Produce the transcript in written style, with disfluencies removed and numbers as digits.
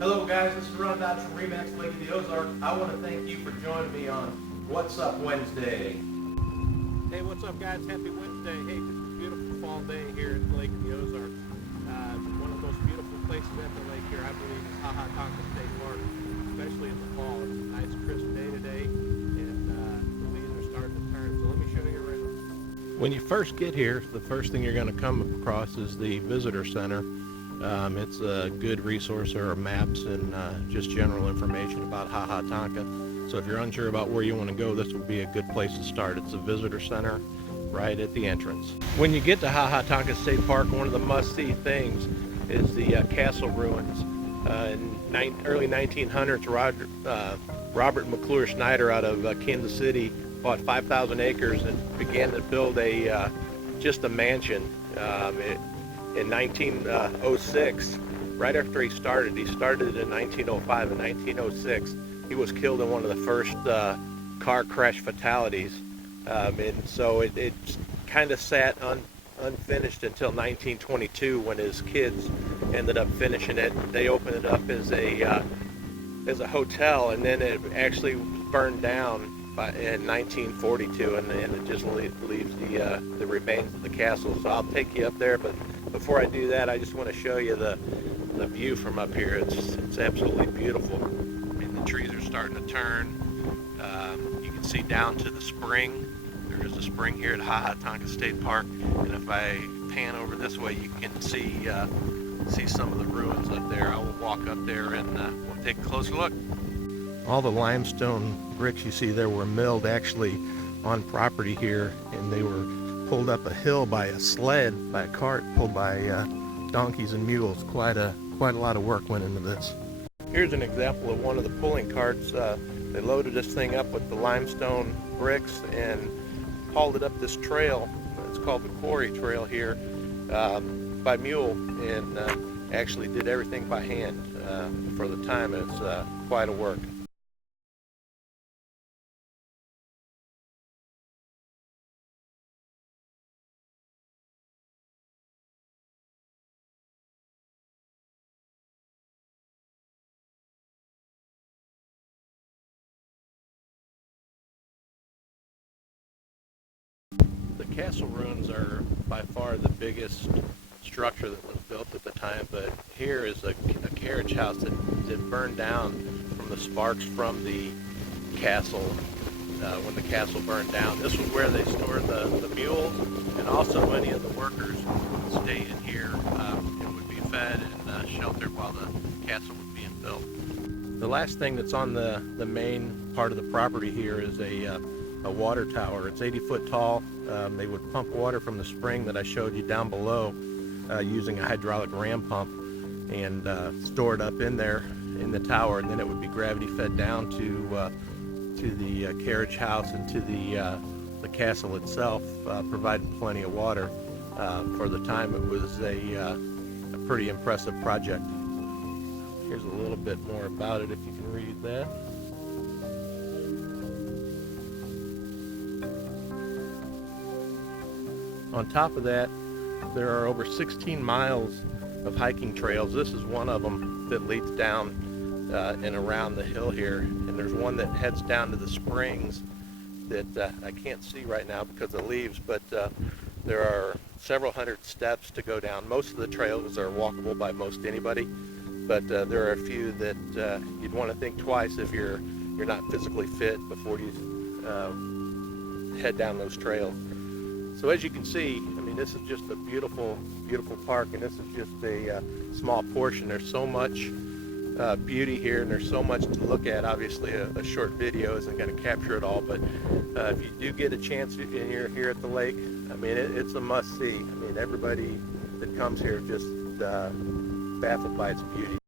Hello guys, this is Ron Dodge from Remax Lake of the Ozark. I want to thank you for joining me on What's Up Wednesday. Hey, what's up guys? Happy Wednesday. Hey, just a beautiful fall day here at the Lake of the Ozarks. One of the most beautiful places at the lake here, I believe, is Tonka State Park, especially in the fall. It's a nice crisp day today, and the leaves are starting to turn, so let me show you around. When you first get here, the first thing you're going to come across is the visitor center. It's a good resource. There are maps and just general information about Tonka. So if you're unsure about where you want to go, this would be a good place to start. It's a visitor center right at the entrance. When you get to Tonka State Park, one of the must-see things is the castle ruins. In early 1900s, Robert McClure Schneider out of Kansas City bought 5,000 acres and began to build just a mansion. In 1906, right after he started in 1905. In 1906, he was killed in one of the first car crash fatalities, and so it kind of sat unfinished until 1922 when his kids ended up finishing it. They opened it up as a hotel, and then it actually burned down in 1942, and it just leaves the remains of the castle. So I'll take you up there, but before I do that, I just want to show you the view from up here. It's absolutely beautiful. I mean, the trees are starting to turn. You can see down to the spring. There is a spring here at Tonka State Park, and if I pan over this way, you can see some of the ruins up there. I will walk up there and we'll take a closer look. All the limestone bricks you see there were milled actually on property here, and they were pulled up a hill by a sled, by a cart pulled by donkeys and mules. Quite a lot of work went into this. Here's an example of one of the pulling carts. They loaded this thing up with the limestone bricks and hauled it up this trail. It's called the Quarry Trail here, by mule, and actually did everything by hand for the time. It's quite a work. The castle ruins are by far the biggest structure that was built at the time, but here is a carriage house that burned down from the sparks from the castle when the castle burned down. This was where they stored the mules, and also many of the workers would stay in here and would be fed and sheltered while the castle was being built. The last thing that's on the main part of the property here is a water tower. It's 80 foot tall. They would pump water from the spring that I showed you down below using a hydraulic ram pump, and store it up in there in the tower, and then it would be gravity fed down to the carriage house and to the castle itself, providing plenty of water. For the time, it was a pretty impressive project. Here's a little bit more about it if you can read that. On top of that, there are over 16 miles of hiking trails. This is one of them that leads down and around the hill here, and there's one that heads down to the springs that I can't see right now because of leaves, but there are several hundred steps to go down. Most of the trails are walkable by most anybody, but there are a few that you'd want to think twice if you're not physically fit before you head down those trails. So as you can see, I mean, this is just a beautiful, beautiful park, and this is just a small portion. There's so much beauty here, and there's so much to look at. Obviously, a short video isn't going to capture it all, but if you do get a chance and you're here at the lake, I mean, it's a must-see. I mean, everybody that comes here is just baffled by its beauty.